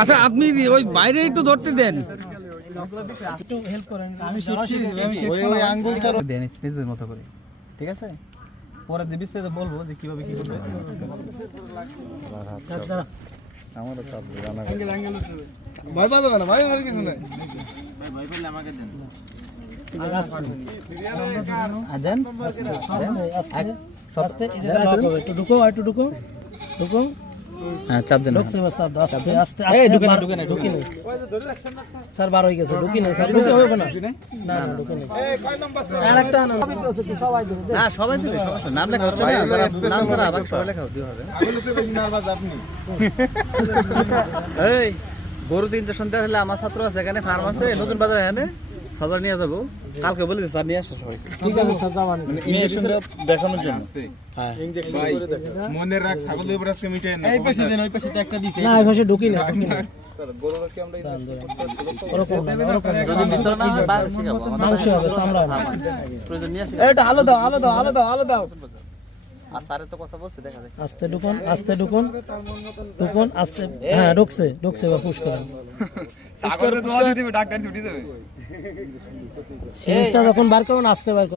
আচ্ছা আপনি ওই বাইরে একটু ধরতে দেন, একটু হেল্প করেন, আমি ওই আঙ্গুল স্যার দেন নিজের মতো করে, ঠিক আছে? পরে বিস্তারিত বলবো যে কিভাবে কি করবে। আমারও সব জানা ভয় পাবে না ভাই, আর কিছু নাই ভাই বললে আমাকে দেন। আজান আস্তে একটু ঢুকো, একটু ঢুকো, ঢুকো। হ্যাঁ চাপ দেন। ঢুকছে বাস, আস্তে আস্তে ঢুকি না স্যার, বার হয়ে গেছে, ঢুকি না স্যার, ঢুকে হবে না, না না ঢুকি না। আর একটা না, সবাই ধরে না সবাই দিবে, সমস্যা নাম লেখা হচ্ছে না, নাম ছাড়া আবার সবাই লেখা হতে হবে। আগুলো তো বেশি নার্ভাস আপনি। এই গরু ইনজেকশন দেওয়া হলে আমার ছাত্র আছে এখানে, ফার্ম আছে নতুন বাজার, এখানে সবার নিয়ে যাবো, কালকে বলে স্যার নিয়ে আসে সবাই। ঠিক আছে স্যার, যাবান ইনজেকশন দেখানোর জন্য হ্যাঁ ভাই মনে রাখ, ছাগল দিয়ে পুরো মিটাই না। এই পাশে দেন, ওই পাশে একটা দিছে, না, এই ভাষা ঢুকি না, ঢুকি না। গরুর কি আমরা ওরকম না, ওরকম না। যদি ভিতরে না হয় বাইরে শিখাবো, মাংস হবে, চামড়া হবে। প্রয়োজন নিয়ে আসি। এটা আলো দাও, আলো দাও, আলো দাও, আলো দাও। আর স্যারের তো কথা বলছে, দেখা যায়। আস্তে ঢুকুন, আস্তে ঢুকুন, ঢুকুন আস্তে। হ্যাঁ ঢুকছে, ঢুকছে, এবার পুশ করেন। ছাগল দোয়া দিতে ডাক্তার ছুটি দেবে। সিরিজটা যখন বার করুন, আস্তে বার করুন।